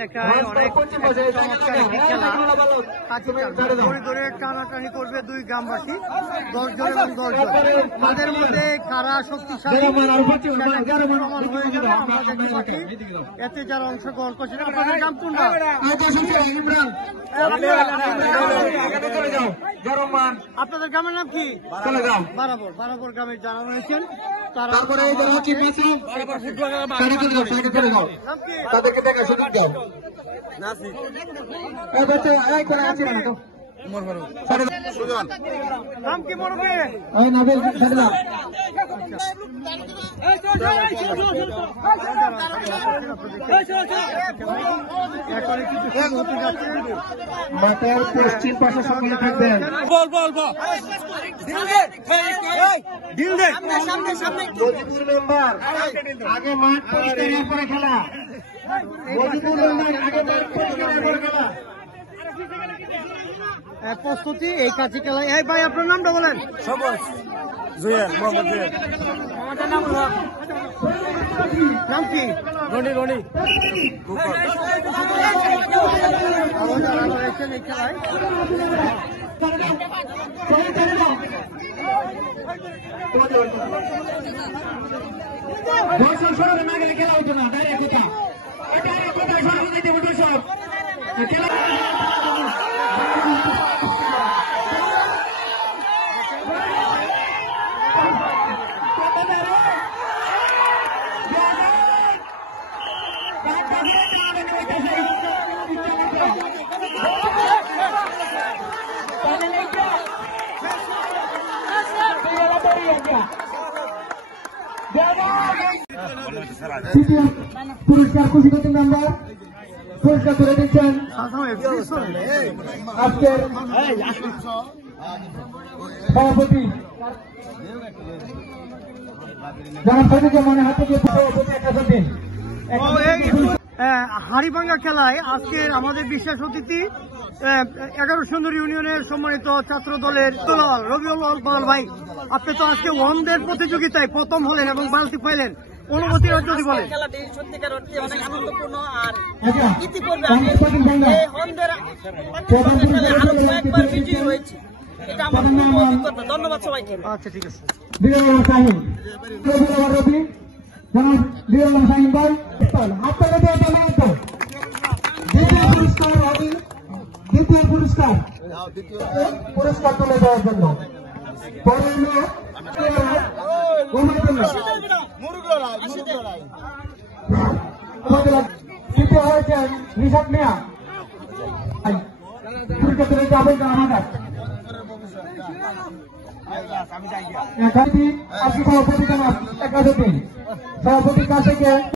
দেখায় অনেক চমৎকার একটি খেলা। টানাটানি করবে দুই গ্রামবাসী, 10 জন এবং 10 জন। তাদের মধ্যে কারা শক্তিশালী প্রমাণ হয়ে যাবে আমরা দেখতে পাচ্ছি। এতে যারা অংশগ্রহণ করছে, আপনাদের নাম কোনটা? আপনাদের গ্রামের নাম কি? বারাবর গ্রামের যারা রয়েছেন তাদেরকে দেখা সুযোগ দাও। নাম কি মরবে? মাঠের পশ্চিম পাশে সকলে থাকবেন। গজিপুর মেম্বার আগে মাঠ পরিষ্কার করে খেলা। গজিপুর মেম্বার আগে মাঠ পরিষ্কার করে খেলা। প্রস্তুতি এই কাছে খেলায়। এই ভাই আপনার নামটা বলেন। নাম কি? রনি। যারা রয়েছেন এই খেলায় খেলা হতো না, ডাইরেক্ট সব পুরস্কার খুশি মেম্বার পুরস্কার করে দিচ্ছেন আজকের সভাপতি যারা সবাইকে মনে হাতে হাড়িভাঙ্গা খেলায় আজকের আমাদের বিশেষ অতিথি 11 সুন্দর ইউনিয়নের সম্মানিত ছাত্র দলের রবিউল পাল ভাই। আপনি তো আজকে ওয়ানদের প্রতিযোগিতায় প্রথম হলেন এবং বালতি পাইলেন, অনুভূতি যদি বলেন। খেলাটি সত্যিকার অর্থে অনেক আনন্দপূর্ণ। আর ইতিপূর্বে আমি এই হন্দের আরো কয়েকবার বিজয়ী হয়েছি, এটা আমার পূর্ব অভিজ্ঞতা। ধন্যবাদ সবাইকে। আচ্ছা ঠিক আছে। দ্বিতীয় পুরস্কার তুলে দেওয়ার জন্য তৃতীয় হয়েছেন রিশাদ মিয়া। পুরস্কার তুলে যাবেন আমাদের সভাপতি কাছ থেকে